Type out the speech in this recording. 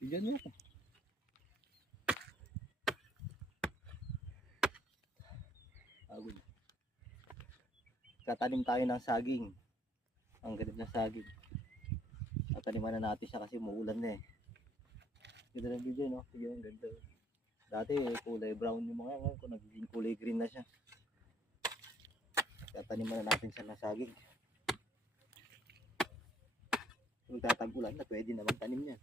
Bigyan mo ako. Pagod. Tatanim tayo ng saging. Ang ganit na saging. Tataniman na natin siya kasi umuulan na eh. Ganda ng video, no? Yung ganda. Dati kulay brown yung mga yan. Kung nagiging kulay green na siya. Tataniman na natin siya ng saging. Kung tatag-ulan na, pwede naman tanim niya.